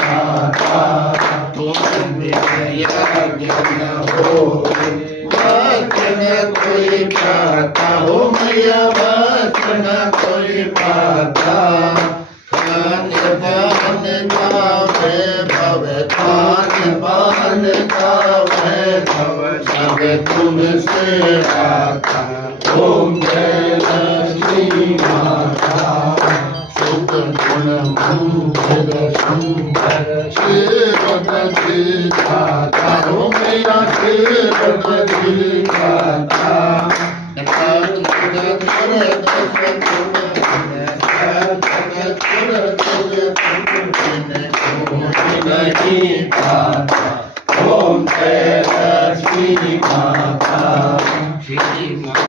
माता तुम यज्ञ न हो वचन कोई पाता हो मैया वचन कोई पाता तुमसे आता ओम जय लक्ष्मी माता सुख गुण मंगल सुंदर शिवपति दाता ओ मैया शिवपति दाता ओम जय लक्ष्मी माता।